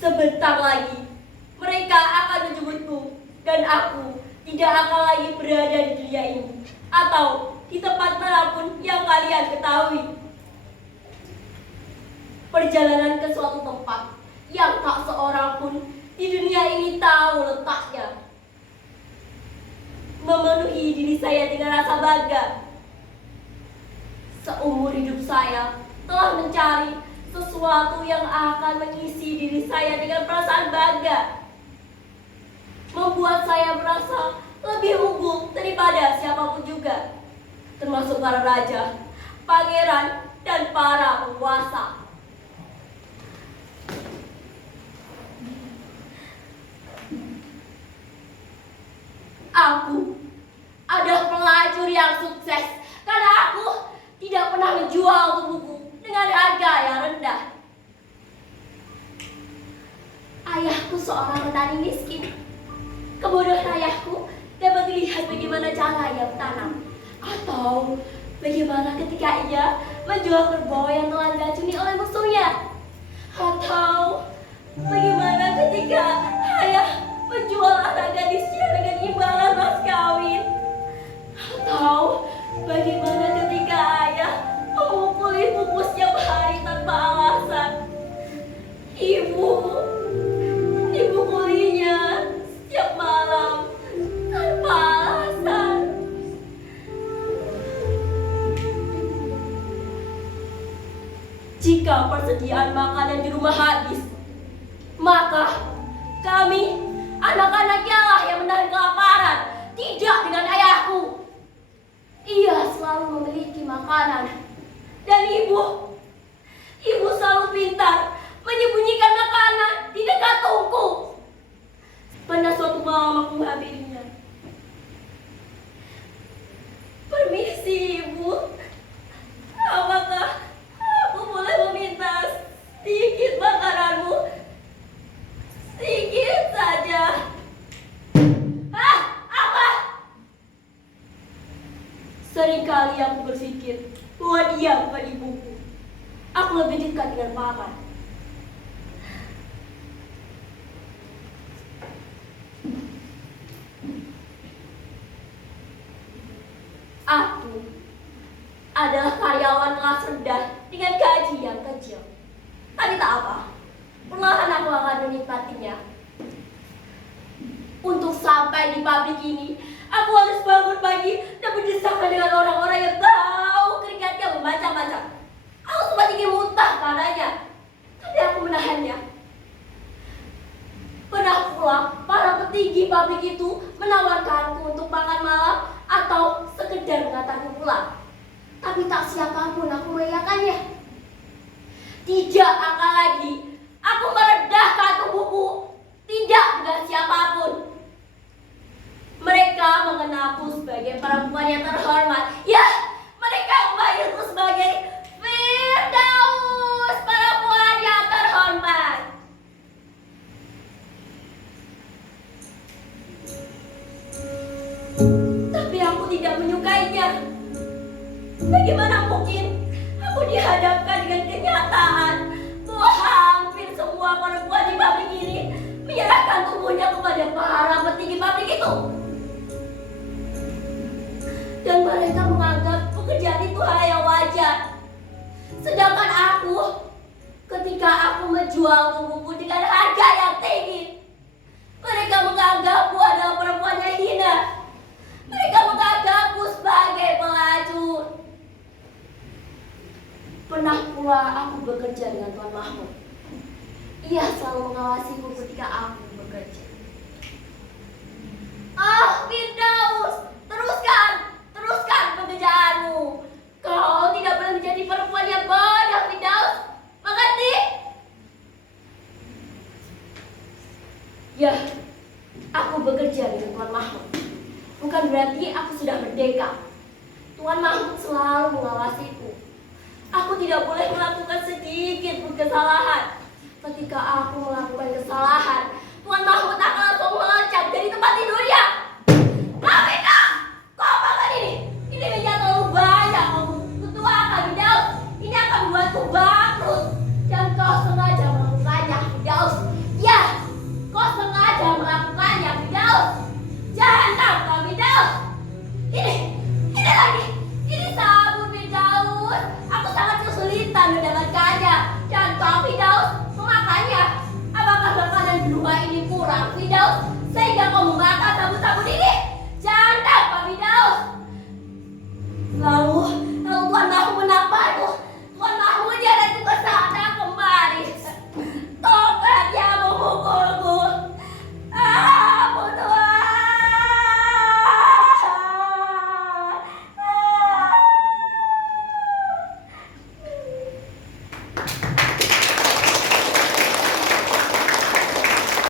Sebentar lagi mereka akan menjemputku dan aku tidak akan lagi berada di dunia ini atau di tempat manapun yang kalian ketahui. Perjalanan ke suatu tempat yang tak seorang pun di dunia ini tahu letaknya. Memenuhi diri saya dengan rasa bangga. Seumur hidup saya telah mencari sesuatu yang akan mengisi diri saya dengan perasaan bangga. Membuat saya merasa lebih unggul daripada siapapun juga, termasuk para raja, pangeran, dan para penguasa. Aku adalah pelacur yang sukses karena aku tidak pernah menjual tubuhku dengan harga yang rendah. Ayahku seorang petani miskin. Kebodohan ayahku dapat dilihat bagaimana cara ia bertanam, atau bagaimana ketika ia menjual kerbau yang telah diracuni oleh musuhnya, atau bagaimana ketika ayah menjual anak gadisnya dengan imbalan mas kawin, atau bagaimana ketika ayah memukul ibuku setiap hari tanpa alasan. Ibu kulinya setiap malam tanpa alasan. Jika persediaan makanan di rumah habis, maka kami, anak-anaknya lah yang menahan kelaparan, tidak dengan ayahku. Ia selalu memiliki makanan, dan ibu selalu pintar menyembunyikan makanan di dekat tungku. Pada suatu malam aku menghampirinya. Permisi ibu, apakah aku boleh meminta sedikit makananmu? Sedikit saja. Apa? Seringkali aku berpikir bahwa dia bukan ibuku. Aku lebih dekat dengan paman. Aku adalah karyawan kelas rendah dengan gaji yang kecil. Tapi tak apa, perlahan aku akan menikmatinya. Untuk sampai di pabrik ini, aku harus bangun pagi dan berdesakan dengan orang-orang yang bau keringatnya memacam-macam. Aku sempat ingin muntah karenanya, tapi aku menahannya. Pernah pula para petinggi pabrik itu menawarkanku untuk makan malam atau sekedar mengantarku pulang. Tapi tak siapapun aku mengiyakannya. Tidak akan lagi aku merendahkan tubuhku, tidak dengan siapapun. Mereka mengenalku sebagai perempuan yang terhormat. Ya, mereka memanggilku sebagai Firdaus, perempuan yang terhormat. Tapi aku tidak menyukainya. Bagaimana mungkin aku dihadapkan dengan kenyataan bahwa hampir semua perempuan di pabrik ini menyerahkan tubuhnya kepada para petinggi pabrik itu. Dan mereka menganggap pekerjaan itu hal yang wajar. Sedangkan aku, ketika aku menjual tubuhku dengan harga yang tinggi, mereka menganggapku adalah perempuan yang hina. Mereka menganggapku sebagai pelacur. Pernah pula aku bekerja dengan Tuan Mahmud. Ia selalu mengawasiku ketika aku bekerja. Firdaus, teruskan pekerjaanmu. Kau tidak boleh menjadi perempuan yang bodoh, Firdaus. Mengerti? Ya, aku bekerja dengan Tuan Mahmud. Bukan berarti aku sudah merdeka. Tuan Mahmud selalu mengawasiku. Aku tidak boleh melakukan sedikit pun kesalahan. Ketika aku melakukan kesalahan, Tuan Mahmud akan langsung meloncat dari tempat tidurnya. Amina, kau makan ini? Ini minyak terlalu banyak. Ketua akan Firdaus. Ini akan membuatku bangkrut. Dan kau sengaja melakukannya, Firdaus. curang, Firdaus, sehingga kau membakar sabun-sabun ini?